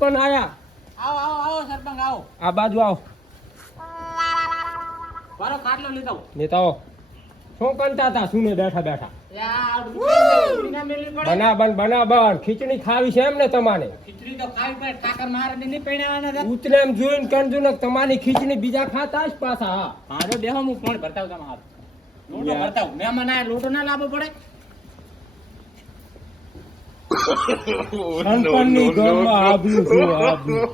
સરપંચ આયા. આવો સરપંચ આવો. આ બાજુ આવો. મારો ખાટલો લીધો. નેતાઓ શું કરતા હતા? શું ને બેઠા બેઠા? બનાવન ખીચડી ખાવી છે એમ ને તમારે? ખીચડી તો ખાવી પડે. ઠાકર મહારાજ નહીં પૈણાવાના. ઉતરે એમ જોઈને કરજો ને તમારી ખીચડી બીજા ખાતા જ પાછા. હા મારો બેહો હું કોણ ભરતાવ તમારો લોટો ભરતાવ. મહેમાન આયા લોટો ના લાવવો પડે. સરપંચની ઘરમાં આબરૂ જો આબરૂ.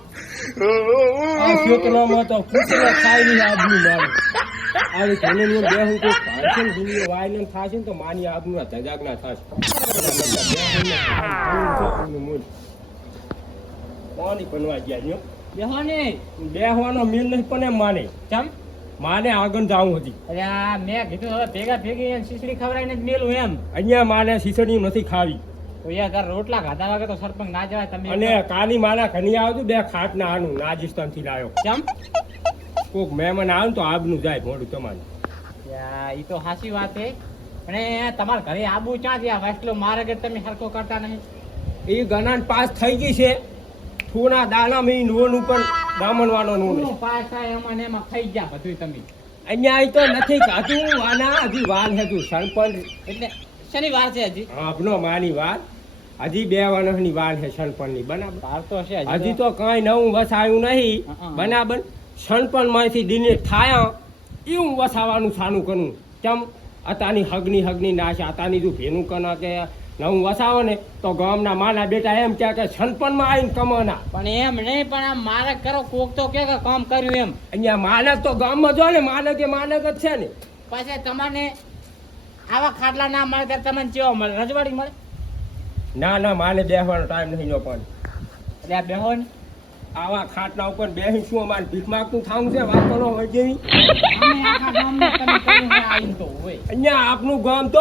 આ ક્ષેત્રમાં તો કૂતરો ખાઈ નહીં આબરૂ મારું. આવી ધનની બેહું કોઈ ભાષણ દુનિયા વાયલન થાશે ને તો માની આબરૂ ધજાગ ના થાશે. કોની બનવા ગયા છો? બેહો ને બેહવાનો મિલ નહીં પણ એમ માને. ચમ માને આગળ જાવું હતી. અરે આ મેં કીધું હવે ભેગા ભેગી ખીચડી ખવડાવીને જ મેલું એમ. અહીંયા માને ખીચડી નથી ખાવી. તો યાર તાર રોટલા ખાધા વાગે તો સરપંચ ના જવાય. તમે અને કાલી માના ઘણી આવતું બે ખાટ ના આનું રાજસ્થાન થી લાવ્યો. ચમ કોક મહેમાન આવે તો આબનું જાય મોડું તમારે. ઈ તો સાચી વાત છે. અને તમારા ઘરે આબુ ક્યાં થયા? વાસલો મારે કે તમે હરકો કરતા નહીં. એ ગણાન પાસ થઈ ગઈ છે. થોડા દાણા મેં નોન ઉપર દામણવાનો નોન પાસ થાય એમાં ને એમાં ખાઈ ગયા બધું તમે. અહીંયા તો નથી ખાતું. આના હજી વાર હતું સરપંચ એટલે શનિવાર છે હજી. આપનો માની વાત હજી 2 વર્ષની વાર છે સરપંચ ની. બરાબર વાર તો હશે હજી તો કઈ નવું વસાયું નહીં. બરાબર સરપંચ માંથી દિને થાય એવું વસાવાનું ચાલુ કરવું. કેમ અતાની હગની નાશ અતાની જો ભેનું કના કે નવું વસાવો ને તો ગામના માના બેટા એમ કે સરપંચમાં આવીને કમાના. પણ એમ નહીં, પણ આમ માલક કરો કોક તો કે કામ કર્યું એમ. અહીંયા માલક તો ગામમાં જો ને માલક એ માલક જ છે ને. પછી તમને આવા ખાટલા ના મળે ત્યારે તમને કેવો મળે? રજવાડી મળે? ના માને બેસવાનો ટાઈમ નહીં જો પણ. એટલે આ બેહો ને આવા ખાટલા ઉપર બેસી શું અમારે ભીખ માગતું થાવું છે? વાત કરો હોય જેવી. આખા ગામમાં તમે કર્યું હોય આવીને તો હોય. અહીંયા આપનું ગામ તો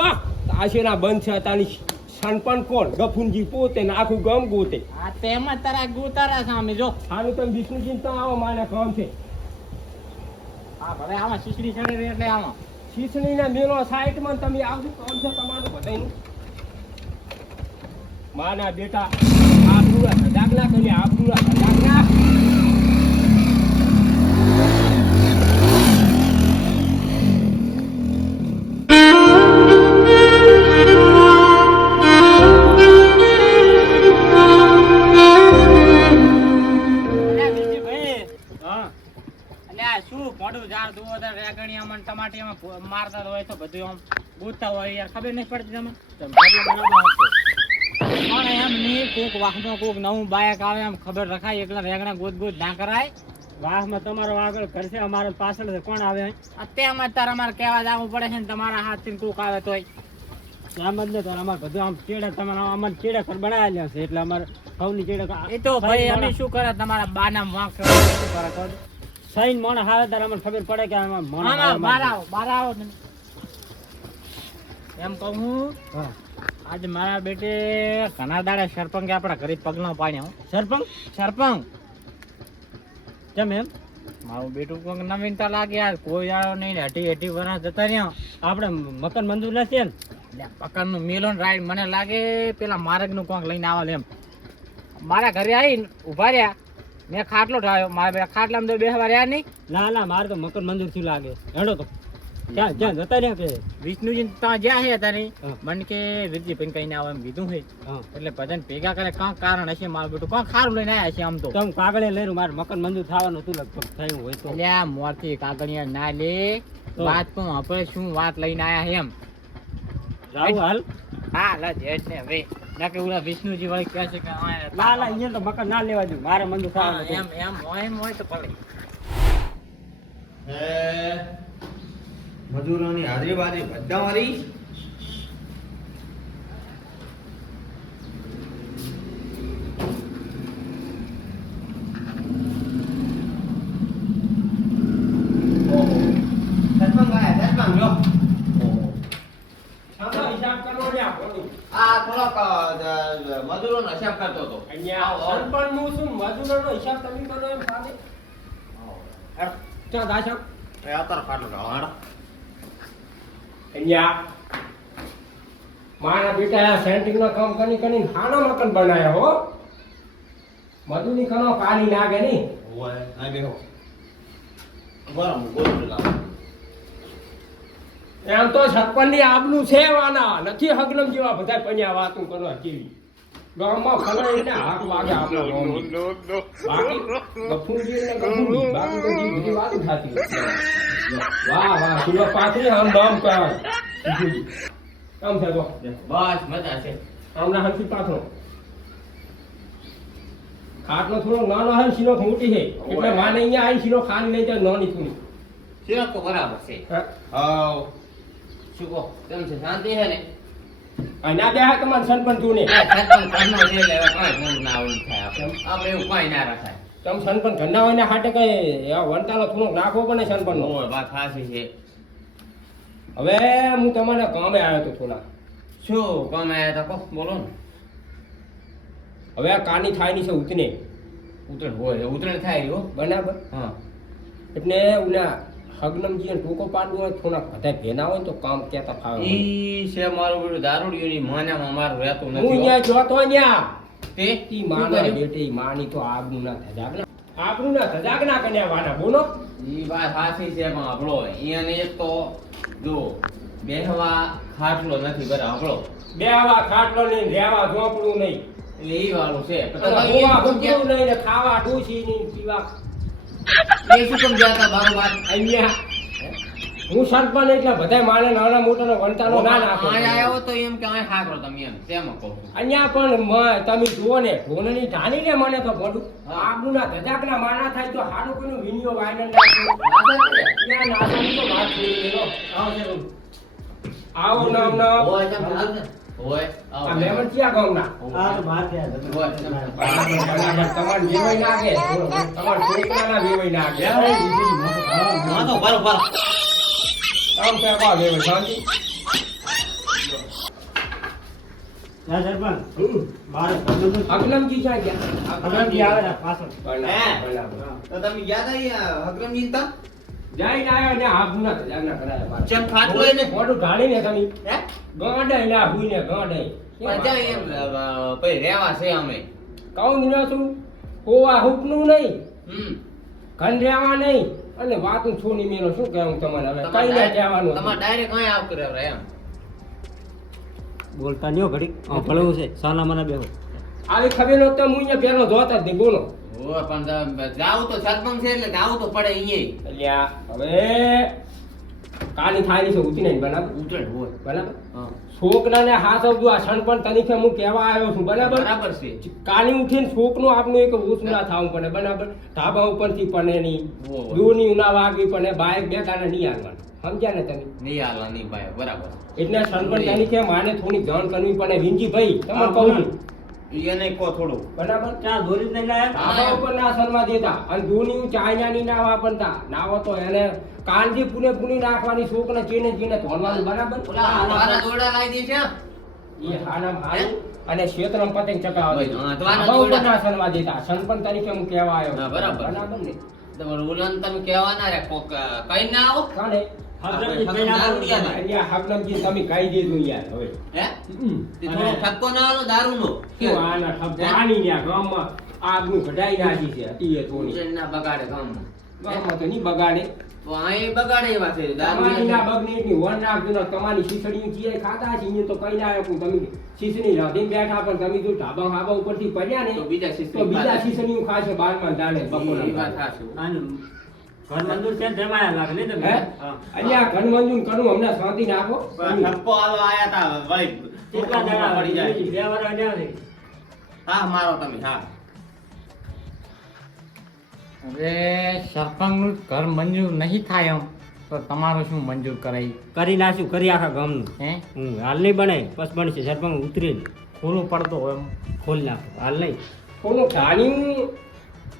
આશેના બંધ છે. તાની સરપંચ કોણ? ગફુનજી પોતે ને આખું ગામ ગોતે. આ તેમાં તારા ગુતારા સામે જો. હારું તમે વિષ્ણુજી તો આવો માને કામ છે. હા ભલે આમાં શીશડી ચડે એટલે આમાં શીશણીના મેલો સાઈડમાં તમે આવજો. કામ છે તમારું બધાનું. માના બેટા આબરૂ દાખલા કરી આબરૂ દાખલા. મારતા હોય તો બધું આમ બોલતા હોય યાર ખબર નહીં પડતી તમને. પણ એમ નહીં કોક વાહનો કોક નવું બાયક આવે એમ ખબર રખાય. એકલા રેગણા ગોદ ના કરાય. વાહમાં તમારો આગળ ઘર છે, અમારો પાછળ છે. કોણ આવે? અત્યારમાં તાર અમારે કહેવા જવું પડે છે ને તમારા હાથથી કોક આવે તોય એમ જ ને. અમારે બધું આમ ચેડા તમારે અમારે ચેડા ઘર બનાવેલા છે એટલે અમારે સૌની ચેડા. એ તો ભાઈ અમે શું કરે તમારા બાના વાંક શું કરે? સૈન મોણ આવે ત્યારે અમને ખબર પડે કે આમાં મોણ બહાર આવો તમે. એમ કહું હું આજે મારા બેટે ઘણા દાડા સરપંચ આપણા ઘરે પગનો પાડ્યો. સરપંચ કેમ એમ? મારું બેટું કોઈક નવીનતા લાગે યાર. કોઈ આવ્યો નહીં. 80 વર્ષ જતા રહ્યો. આપણે મકાન મંજૂર નથી ને? મકાન નું મિલોન રાઈડ મને લાગે પેલા માર્ગ નું કોઈક લઈને આવે એમ. મારા ઘરે આવીને ઉભા રહ્યા. મેં ખાટલો ઠાવ્યો. મારા ખાટલામાં તો બેસવા રહ્યા નહીં. ના મારે તો મકાન મંજૂર થયું લાગે. હેડો તો ક્યાં જતા રહ્યા કે વિષ્ણુજી ત્યાં જ્યાં છે તારે મને કે વીરજી ભાઈ કઈ ના આવે એમ કીધું હોય. એટલે બધાને ભેગા કરે કાંક કારણ હશે. મારું બેટું કાંક ખારું લઈને આવ્યા છે. આમ તો તમે કાગળે લઈ મારે મકાન મંજૂર થવાનું હતું લગભગ થયું હોય તો. એટલે આ મોરથી કાગળિયા ના લે વાત કહું આપણે શું વાત લઈને આવ્યા એમ. જાવ હાલ. હા લા જેઠ ને હવે ના કે ઓલા વિષ્ણુજી વાળી કહે છે કે ના અહીંયા તો મકાન ના લેવા દઉં. મારે મંજૂર થવાનું એમ હોય તો ભલે. મજૂરોની હાજરી બાજરી બધા મારી મજૂરોનો હિસાબ કરતો હતો. સરપંચનું શું મજૂરોનો હિસાબ તમે કરો એમ સામે? ક્યાં દાશો? અત્યારે ફાટલો ઢાળો. અહીંયા મારા બેટા સેન્ટિંગ નું કામ કરીને હાના મકાન બનાયા હો. મજૂરી કરો કાલી નાગે નહીં ઓય આ બેહો ગરમ ગોળ લાવ એમ તો સરપંચની આબરૂ છે વાના નથી હગલમ જેવા બધા પન્યા વાતું કરવા કેવી ગામમાં ખબર એટલે હાથ વાગે આપણા ગામની બાકી ગફુરજી ને ગફુરજી બાકી તો જી બધી વાતો થાતી હોય. વાહ વાહ કિલો પાથરી આમ નામ કરાય ગફુરજી કામ થાય ગો બસ મજા છે આમના હંસી પાથરો ખાટલો થોડો નાનો હે શીરો મોટી છે એટલે માને અહીંયા આઈ શીરો ખાન લઈ જાય નાની થોડી સિરપ તો બરાબર છે હાવ શું કહો કેમ છે શાંતિ છે ને ના બે હા તમારે સરપંચ તું ને સરપંચ ઘરનો છે એટલે હવે કાંઈ મોડું ના ઓલું થાય આપણે એવું કાંઈ ના રખાય તમે સરપંચ ઘરના હોય ને હાટે કઈ વંટાલો થોડોક નાખવો પડે સરપંચ નો ઓય વાત સાચી છે હવે હું તમારા કામે આવ્યો હતો થોડા શું કામ આયા તા કહો બોલો ને હવે આ કાની થાય ની છે ઉતને ઉતરણ હોય ઉતરણ થાય હો બરાબર હા એટલે ઓલા હગનમજી ને ટૂંકો પાડવું હોય થોડા બધા ભેના હોય ને તો કામ કેતા ફાવે ઈ છે મારું બધું દારૂડિયોની માન્યામાં મારું રહેતું હું નથી હો. ત્યાં જોતો ન્યા તે ઈ માનો બેટી માની તો આબરૂ ના ધજાક ના આબરૂ ના ધજાક ના કન્યા વાના બોલો ઈ વાત સાચી છે પણ આપણો અહીંયાને એક તો જો બેહવા ખાટલો નથી બરાબર આપણો બે આવા ખાટલો નહીં રહેવા ઝોપડું નહીં એટલે ઈ વાળું છે હોવા ભૂખ્યું નહીં ને ખાવા ડૂસી નહીં પીવા એ શું કેમ જાતા બારોબાર અહીંયા હું સરપંચ એટલે બધા માને નાના મોટાનો વંટાનો ના નાખો અહીંયા આવ્યો તો એમ કે અહીં ખાકરો તમે એમ તેમાં કહું છું અહીંયા પણ તમે જુઓ ને ઢોલની ઢાની ને મને તો મોઢું આબરૂના ધજાકના માના થાય તો હારું કોઈનું વિનિયો વાયરલ ત્યાં નાસાની તો વાત થઈ ગઈ આવો નામ ના હોય કેમ ચાલ ને હોય આવો. આ મહેમાન ક્યાં ગામના હોય કેમ ચાલ. બરાબર તમારે વેવાઈ નાખે તમારે છોકરાના વેવાઈ નાખે હા તો બરોબર આમ છે કો વેવાઈ શાંતિ ના સરપંચ હમ. મારે અગલમજી ક્યાં ગયા અગલમજી આવે ને પાછળ બરાબર બરાબર તો તમે ગયા તા અહીંયા હકરમજી તા જઈને આવ્યો ને આબરૂના ધજાકના કરાયા મારે. ચમ ખાટલો એને મોઢું ઢાળીને તમે હે ગાંડાઈ ના હુઈને ગાંડાઈ પણ ત્યાં એમ પછી રહેવા છે અમે કહું ન છું કોવા હુકનું નહીં હમ ઘન રહેવા નહીં અને વાતું છોડી મેલો શું કહેવું તમારે હવે કઈ ના કહેવાનું તમારે ડાયરેક્ટ અહીં આવ કરે હવે એમ બોલતા નહીં ઘડી ભળવું છે સાના મને બેહો આવી ખબર હોત તો હું અહીંયા પેલો જોતા જ નહીં બોલો ઓય પણ જાવ તો સરપંચ છે એટલે જાવ તો પડે અહીંયા અલ્યા હવે કાની થાળી છે ઉતરી નહીં બરાબર ઉતરણ હોય બરાબર હા છોકરાને હાથ આવજો આ સણપણ તરીકે હું કહેવા આવ્યો છું બરાબર બરાબર છે કાલી ઉઠીને છોકનું આપનું એક ઊંચું ના થવું પડે બરાબર ધાબા ઉપરથી પણ નહીં ઓહો. દૂરની ના વાગવી પડે બાઈક બે દાણા નહીં આવવાનું સમજ્યા ને તમે નહીં હાલા નહીં ભાઈ બરાબર એટલે સણપણ તરીકે માને થોડી જાણ કરવી પડે વિનજીભાઈ તમને કહું છું એને કહો થોડું બરાબર ક્યાં દોરી જ નહીં લાયા ધાબા ઉપર ના સન્મા દેતા અને દૂરની ચાઇનાની ના વાપરતા નાવો તો એને કાંજી પૂરી નાખવાની છોકને ચીને ધોવાનું બરાબર ઓલા તારા દોરડા લાવી દે છે એ હાનામ હારું અને ક્ષેત્રમ પતંગ ચકાવવા ભાઈ, હા, તો આના ધાબા ઉપર દોરડા. ના સન્મા દેતા સનપન તરીકે હું કહેવા આવ્યો હા, બરાબર. બરાબર ને તમારે ઓલાને તમે કહેવાના રે કોક કઈ ના આવો કાને હગલમજી આપણે પહેલા દારૂડિયા ના. અહીંયા હકલમજી તમે કહી દેજો યાર હવે હે હમ. તે થોડો ઠપકો ના આલો દારૂનો શું આના ઠપકાની ને ગામમાં આગનું કઢાઈ નાખી છે અતિએ થોડી ઉજ્જૈન ના બગાડે ગામમાં ગામમાં તો નહીં બગાડે તો અહીં બગાડે એવા છે તમારી ના દારૂ બગની એટલી વન નાખજો ને તમારી શીસડીયું ચીએ ખાતા છે અહીંયા તો કઈ ના આવ્યું તમે શીસડી રાધીને બેઠા પણ તમે જો ઢાબા હાબા ઉપરથી પડ્યા ને તો બીજા શીશડી તો બીજા ખાતા. શીસડીયું ખાશે બારમાં દાડે એ વાત બપોરના સાચું. ઘર મંજૂર છે ને તેમાં લાગે નહીં તમે હે અહીંયા ઘન મંજૂર કરું હમણાં શાંતિ નાખો ઠપકો આલો આયા તા વળી કેટલા ટોકરમાં જણા પડી જાય બે વાર અડ્યા છે હા મારો તમે હા હવે સરપંચનું ઘર મંજૂર નહીં થાય એમ તો તમારું શું મંજૂર કરાય કરી નાખ્યું કરી આખા ગામનું હે હાલ નહીં બને બસ બનશે સરપંચ ઉતરી ખોલું પડતો હોય એમ ખોલ નાખો હાલ નહીં કોનું ધાન્યું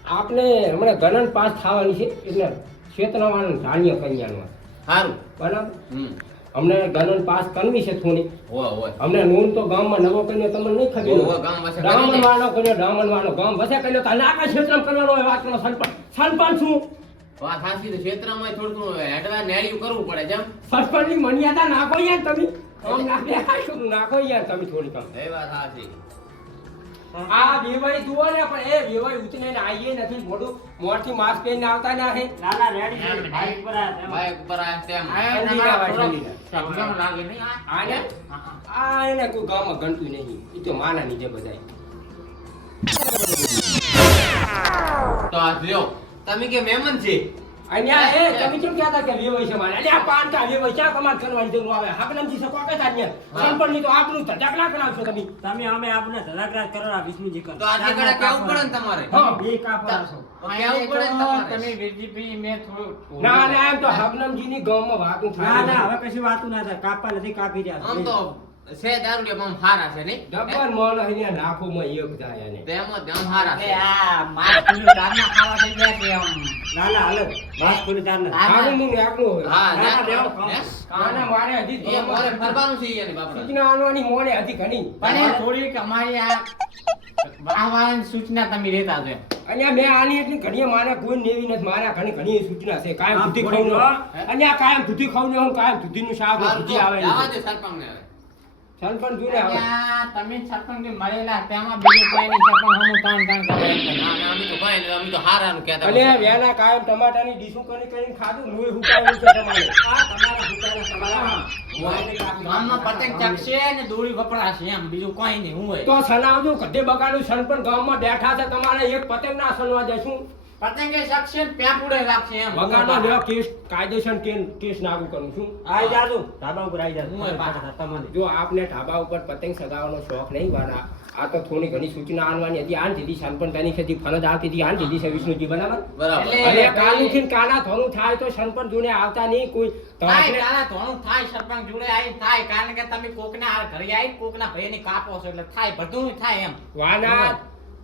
આપણે હમણાં ગણન પાસ થવાની છે એટલે ક્ષેત્રવાનું ધાન્ય કન્યાનું સારું બરાબર હમ અમને ગણન પાસ કરવી છે થોડી હોય હોય અમને નોંધ તો ગામમાં નવો કન્યો તમને નહીં ખબર હોય, ગામ વસે કરી ડામણ દે. વાળો કન્યો ડામણ વાળો ગામ વસે કન્યો તાને આખા ક્ષેત્રમાં કરવાનો હોય વાતનો સરપંચ શું વાત સાચી તો ક્ષેત્રમાં થોડું હેડવા નેળિયું કરવું પડે જેમ સરપંચની મર્યાદા નાખો યાર તમે આમ નાખો યાર તમે થોડી કામ એ વાત સાચી આ વેવાઈ જુઓ ને પણ એ વેવાઈ ઉતરીને આવીએ નથી મોઢું મોરથી માસ્ક પહેરીને આવતા ના હે લાલા રેડી છે બાઈક પર આ તેમ. બાઈક ઉપર આ તેમ શબ્દમ લાગે નહીં આ આને આ એને કોઈ ગામમાં ગણતું નહીં એ તો માના નીચે બધાય તો આ લ્યો તમે કે મહેમાન છે અહીંયા એ તમે કેમ કહેતા કે વેવાઈ છે મારે અલ્યા પાન કા વેવાઈ ચા કમાલ કરવાની જરૂર આવે હકલમજી છે કોકે તાન્ય સંપર્ણની તો આપણું ધજાક ના કરાવશો તમે તમે અમે આપણે ધડાકરાજ કરો આ વિષ્ણુજી કર. તો આજે કડા કેવું પડે ને તમારે હા બે કાપડા છો. તો કેવું પડે ને તમારે તમે વીરજીભાઈ મેં થોડું ના ના એમ તો હકલમજીની ગામમાં વાતું ના થાય ના હવે કશી વાતું ના થાય કાપવા નથી કાપી રહ્યા આમ તો છે દારૂડિયા પણ હારા છે નહીં ડબ્બલ મોન અહીંયા નાખોમાં એક જાય ને તેમાં જ આમ હારા છે આ માસ કિલો દારના ખાવા થઈ ગયા છે આમ ના ના હાલો બાસ પૂરી તાર ના આનું નું નાખનું હોય હા ના, ના, ના, દેવો, હે? કાના મારે હજી એ મોરે ફરવાનું છે યાની બાપડા સૂચના આનવાની મોને હજી ઘણી પણ એ થોડીક અમારી આ વાહવાની સૂચના તમે લેતા છો એમ. અહીંયા મેં આની એટલી ઘણી મારા કોઈ નેવી નથી મારા ઘણી ઘણી સૂચના છે કાયમ હા, સુધી બોલી ખાવું દો. અહીંયા કાયમ સુધી ખાવું હું કાયમ સુધીનું શાક હાલ તો સુધી આવે જવા દે સરપંચને હવે. સરપંચ જોડે આવે ત્યાં તમે સરપંચ મળેલા તેમાં બીજું કોઈ નહીં સરપંચ હમું તાણ તાણ કરે એમ. ના ના અમે તો ભાઈ ને અમે તો હારાનું કહેતા અને હોય. વેના કાયમ ટમાટાની ડીશું કરીને ખાધું લોહી હુકાયું છે તમારે આ તમારા હુકારા તમારા મોઢે કાપી ગામમાં પતંગ ચગશે ને દોરી વપરાશે એમ બીજું કોઈ નહીં હું હોય તો સનાવજો કદે બગાડું સરપંચ ગામમાં બેઠા છે તમારે એક પતંગ ના સનવા જશું પતંગે ચગશે ને પેપુડે રાખશે એમ વગાડનો લેવા કેસ કાયદેસર કેસ નાગુ કરું છું આઈ જાજો ધાબા ઉપર આઈ જાજો હું એ પાછા. તમને જો આપને ઢાબા ઉપર પતંગ સગાવવાનો શોખ નહીં વાળા આ તો થોડી ઘણી સૂચના આનવાની હતી આન દીધી સરપંચની ખેતી ફરજ આવતી હતી આન દીધી છે વિષ્ણુજી બરાબર બરાબર એટલે- અને કાલ ઉઠીને કાના થોડું થાય તો સરપંચ જોડે આવતા નહીં કોઈ તો થાય આપણે તારા ધોણું થાય સરપંચ જોડે આવી થાય કારણ કે તમે કોકના આ ઘરે આવી કોકના ભાઈને કાપો છો એટલે થાય બધું થાય એમ વાના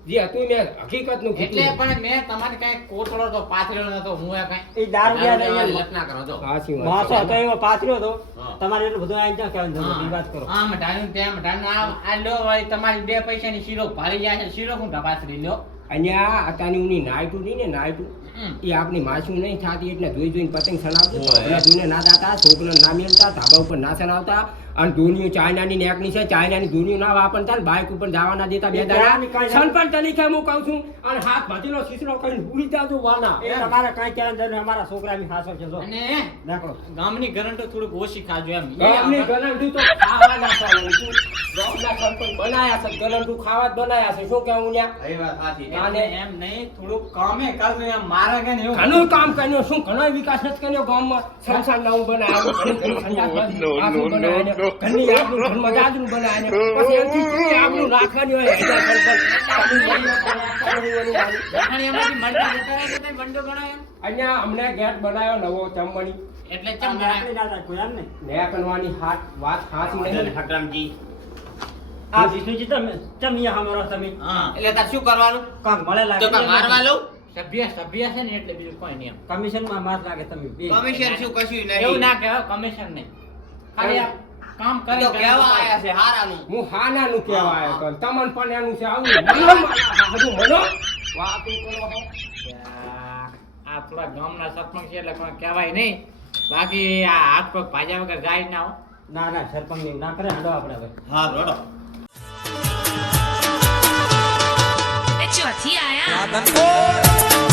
જે હતું મેં હકીકતનું એટલે કીધું પણ મેં તમારે કઈ કોતળો તો પાથરેલો નતો હું એ કઈ એ દારૂડિયા દારૂડિયાવાળી નહીં લત ના કરો જો. સાચી વાત માસો છે. હતો એવો પાથર્યો હતો હા. તમારે એટલું બધું આઈ ક્યાં કહેવાનું જરૂર નથી, વાત કરો આમ ઢાળ્યું તેમ ઢાળ્યું આ લો વળી તમારી 2 પૈસાની શીરો ભારી જાય છે શીરો હું પાથરી લ્યો અહીંયા અતાની ઉની નાઈટું નહીં ને નાઈટું એ આપની માછું નહીં થતી એટલે જોઈ જોઈને પતંગ સણાવજો હોય. છોકરા જોઈને ના દાતા છોકરા ના મેલતા ધાબા ઉપર ના સણાવતા અને દોનીઓ ચાઇનાની નેકની છે ચાઇનાની દોનીઓ ના વાપરતા ને બાઇક ઉપર જવા ના દેતા બે એ ત્યાંની દાડા કાંઈ સરપંચ તરીકે હું કહું છું અને હાથ ભાતીનો શીશરો કરીને ઉડી જાજો વાના એ તમારે કાંઈ કહેવાનું જરૂર નથી, અમારા છોકરાની હાસો છે જો અને નાખો ગામની કરંટ થોડીક ઓછી ખાજો એમ ગામની ગલંડું તો ખાવા નાખવાનું છું ગામના સરપંચ બનાયા છે ગલંડું ખાવા જ બનાયા છે શું કહેવું ન્યા એ વાત સાચી. અને એમ નહીં થોડુંક કામે કરજો એમ મારે કઈ એવું ઘણું કામ કર્યું શું ઘણો વિકાસ નથી કર્યો ગામમાં સંસાર નવું બનાવ્યું ઘણી ઘણી સંજાસબાજી પાછું બનાવ્યું ઘરની આપણું ઘરમાં જાજરું બનાવ્યું પછી એમથી ચૂડી આપણું રાખવાની હોય હેડા સરપંચ જાણે એમાંથી મળતા જતા રહે તો બંડો ગણાય એમ. અહીંયા અમને ગેટ બનાવ્યો નવો ચમણી એટલે ચમ અમે ગણાય આપણે ના રાખો એમ ને નેકનવાની હાથ વાત હાથી નહીં હકરામજી આ વિષ્ણુજી તમે ચમ અહીંયા હમારો તમે હા એટલે તાર શું કરવાનું કામ મળે તો કાં મારવા લઉં સભ્ય છે ને એટલે બીજું કોઈ નહીં એમ. કમિશન માં માર લાગે તમે બે. કમિશન શું કશું એવું નહીં ના કહેવાય કમિશન નહીં ખાલી આ કામ કરી તો કેવા આયા છે હારાનું હું હાનાનું કહેવા આવ્યો કર તમન પણ એનું છે આવું મનો બધું મનો વાતો કરો હો. આ થોડા ગામના સરપંચ છે એટલે કોઈ કહેવાય નહીં બાકી આ હાથ પગ ભાજ્યા વગર જાય ના હો. ના ના સરપંચ એવું ના કરે હડો આપણે હવે હા રોડો ચોથી આયા